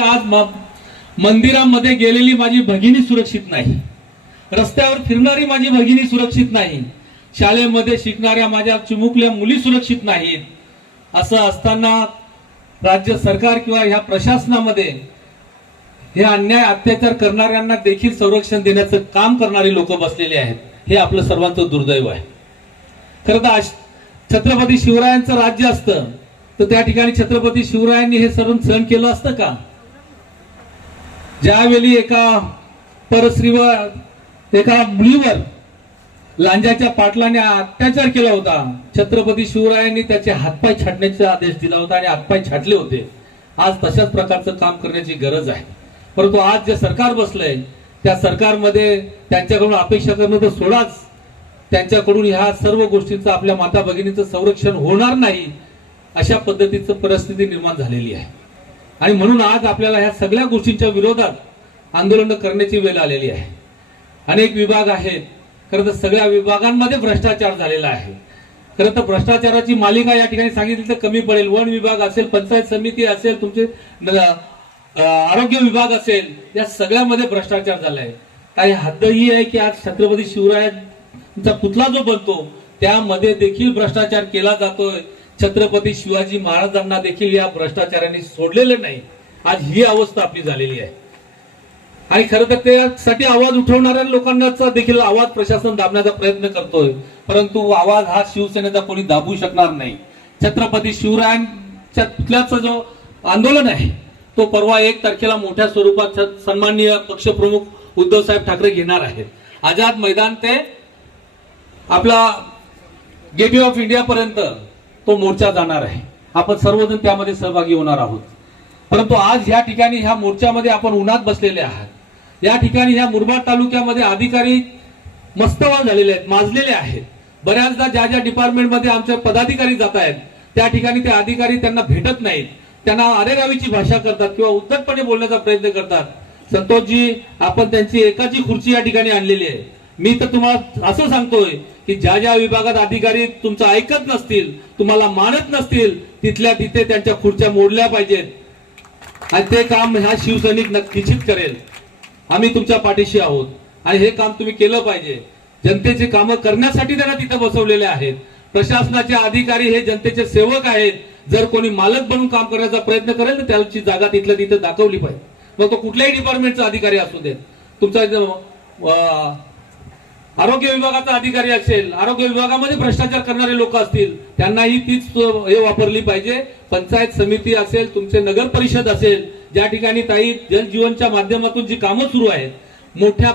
आज मंदिरामध्ये गेलेली माझी भगिनी सुरक्षित नाही. रस्त्यावर फिरणारी माझी भगिनी सुरक्षित नाही. शाळेमध्ये शिकणाऱ्या माझ्या चिमुकल्या मुली सुरक्षित नाहीत. असं असताना राज्य सरकार किंवा ह्या प्रशासनामध्ये हे अन्याय अत्याचार करणाऱ्यांना देखील संरक्षण देण्याचं काम करणारी लोक बसलेले आहेत. हे आपलं सर्वांचं दुर्दैव आहे. खरं तर छत्रपती शिवरायांचं राज्य असतं तर त्या ठिकाणी छत्रपती शिवरायांनी हे सर्व सहन केलं असतं का? ज्यावेळी एका परस्त्रीवर एका मुलीवर लांजाच्या पाटलाने अत्याचार केला होता छत्रपती शिवरायांनी त्याचे हातपाय छाटण्याचा आदेश दिला होता आणि हातपाय छाटले होते. आज तशाच प्रकारचं काम करण्याची गरज आहे. परंतु आज जे सरकार बसलंय त्या सरकारमध्ये त्यांच्याकडून अपेक्षा करणं तर सोडाच. त्यांच्याकडून ह्या सर्व गोष्टींचं आपल्या माता भगिनीचं संरक्षण होणार नाही अशा पद्धतीचं परिस्थिती निर्माण झालेली आहे. आणि म्हणून आज आपल्याला ह्या सगळ्या गोष्टींच्या विरोधात आंदोलन करण्याची वेळ आलेली आहे. अनेक विभाग आहेत. खरं तर सगळ्या विभागांमध्ये भ्रष्टाचार झालेला आहे. खरं तर भ्रष्टाचाराची मालिका या ठिकाणी सांगितली तर कमी पडेल. वन विभाग असेल पंचायत समिती असेल तुमचे आरोग्य विभाग असेल या सगळ्यामध्ये भ्रष्टाचार झाला आहे काही हद्द ही आहे की आज छत्रपती शिवरायांचा पुतला जो बनतो त्यामध्ये देखील भ्रष्टाचार केला जातोय. छत्रपती शिवाजी महाराजांना देखील या भ्रष्टाचाराने सोडलेलं नाही. आज ही अवस्था आपली झालेली आहे. आणि खरं तर त्यासाठी आवाज उठवणाऱ्या लोकांनाचा देखील आवाज प्रशासन दाबण्याचा प्रयत्न करतोय. परंतु आवाज हा शिवसेनेचा कोणी दाबू शकणार नाही. छत्रपती शिवरायांच्या जो आंदोलन आहे तो परवा एक तारखेला मोठ्या स्वरूपात सन्माननीय पक्षप्रमुख उद्धव साहेब ठाकरे घेणार आहेत. आझाद मैदान ते आपला गेटवे ऑफ इंडिया पर्यंत तो मोर्चा जाणार आहे. आपण सर्वजण त्यामध्ये सहभागी होणार आहोत. परंतु आज या ठिकाणी ह्या मोर्चामध्ये आपण उन्हात बसलेले आहात. या ठिकाणी ह्या मुरबाड तालुक्यामध्ये अधिकारी मस्तवाल झालेले आहेत माजलेले आहेत. बऱ्याचदा ज्या ज्या डिपार्टमेंटमध्ये आमचे पदाधिकारी जात आहेत त्या ठिकाणी ते अधिकारी त्यांना भेटत नाहीत. त्यांना अरेरावीची भाषा करतात किंवा उद्धटपणे बोलण्याचा प्रयत्न करतात. संतोषजी आपण त्यांची एकाची खुर्ची या ठिकाणी आणलेली आहे. मी तर तुम्हाला असं सांगतोय की ज्या ज्या विभागात अधिकारी तुमचं ऐकत नसतील तुम्हाला मानत नसतील तिथल्या तिथे त्यांच्या खुर्च्या मोडल्या पाहिजेत. आणि ते काम ह्या शिवसैनिक निश्चित करेल. आम्ही तुमच्या पाठीशी आहोत. आणि हे काम तुम्ही केलं पाहिजे. जनतेचे कामं करण्यासाठी त्यांना तिथे बसवलेले आहेत. प्रशासनाचे अधिकारी हे जनतेचे सेवक आहेत. जर कोणी मालक बनून काम करण्याचा प्रयत्न करेल तर त्याची जागा तिथल्या तिथे दाखवली पाहिजे. मग तो कुठल्याही डिपार्टमेंटचा अधिकारी असू देत. तुमचा अं, आरोग्य विभागाचा अधिकारी असेल आरोग्य विभागामध्ये भ्रष्टाचार करणारे लोक असतील त्यांनाही तीच हे वापरली पाहिजे. पंचायत समिती असेल तुमचे नगर परिषद असेल ज्या ठिकाणी ताई जलजीवनच्या माध्यमातून जी कामं सुरू आहेत मोठ्या